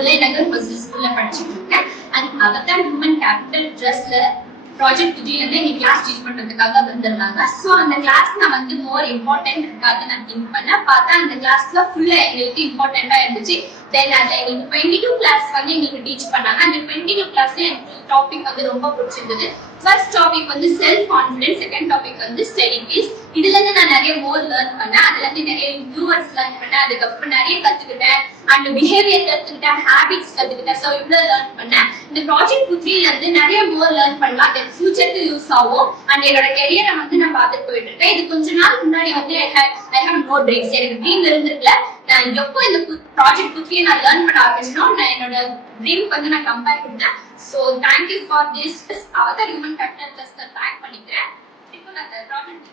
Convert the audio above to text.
Mullai Nagar hostel ஸ்கூல்ல படிச்சுட்டு இருக்கேன். அண்ட் அவதான் ஹியூமன் கேபிட்டல் ட்ரஸ்ட்ல ப்ராஜெக்ட் புதிய வந்து கிளாஸ் டீச் பண்றதுக்காக வந்திருந்தாங்க. ஸோ அந்த கிளாஸ் நான் வந்து மோர் இம்பார்ட்டன்ட் இருக்காது நான் திங்க் பண்ணேன். பார்த்தா அந்த கிளாஸ்ல ஃபுல்லா எங்களுக்கு இம்பார்ட்டண்டா இருந்துச்சு. தென் அதை எங்களுக்கு 22 கிளாஸ் வந்து எங்களுக்கு டீச் பண்ணாங்க. அந்த 22 கிளாஸ்ல எனக்கு டாபிக் வந்து ரொம்ப பிடிச்சிருந்தது. ஃபர்ஸ்ட் டாபிக் வந்து செல்ஃப் கான்ஃபிடன்ஸ், செகண்ட் டாபிக் வந்து ஸ்டடி பீஸ். இதுல இருந்து நான் நிறைய மோர் லேர்ன் பண்ணேன். அதுல இருந்து நிறைய இன்ஃப்ளூயன்ஸ் லேர்ன் பண்ணேன். அதுக்கப்புறம் நிறைய கத்துக்கிட்டேன். அண்ட் பிஹேவியர் கத்துக்கிட்டேன், ஹேபிட்ஸ் கத்துக்கிட்டேன். ஸோ இவ்வளவு லேர்ன் பண்ணேன். இந்த ப்ராஜெக்ட் புத்ரியில இருந்து நிறைய மோர் லேர்ன் பண்ணலாம். தென் ஃபியூச்சருக்கு யூஸ் ஆகும். அண்ட் என்னோட கெரியரை வந்து நான் பார்த்துட்டு போயிட்டு இருக்கேன். இது கொஞ்ச நாள் முன்னாடி வந்து ஐ ஹேவ் மோர் பிரேக்ஸ். எனக்கு ட்ரீம் இருந்திருக்கல. நான் எப்போ இந்த ப்ராஜெக்ட் புத்ரியை நான் லேர்ன் பண்ண ஆரம்பிச்சோம், நான் என்னோட ட்ரீம் வந்து நான் கம்பேர் பண்ணேன். So thank you for this. Avatar human capital trust thank பண்ணிக்கிறேன். இப்போ நான் ப்ராஜெக்ட்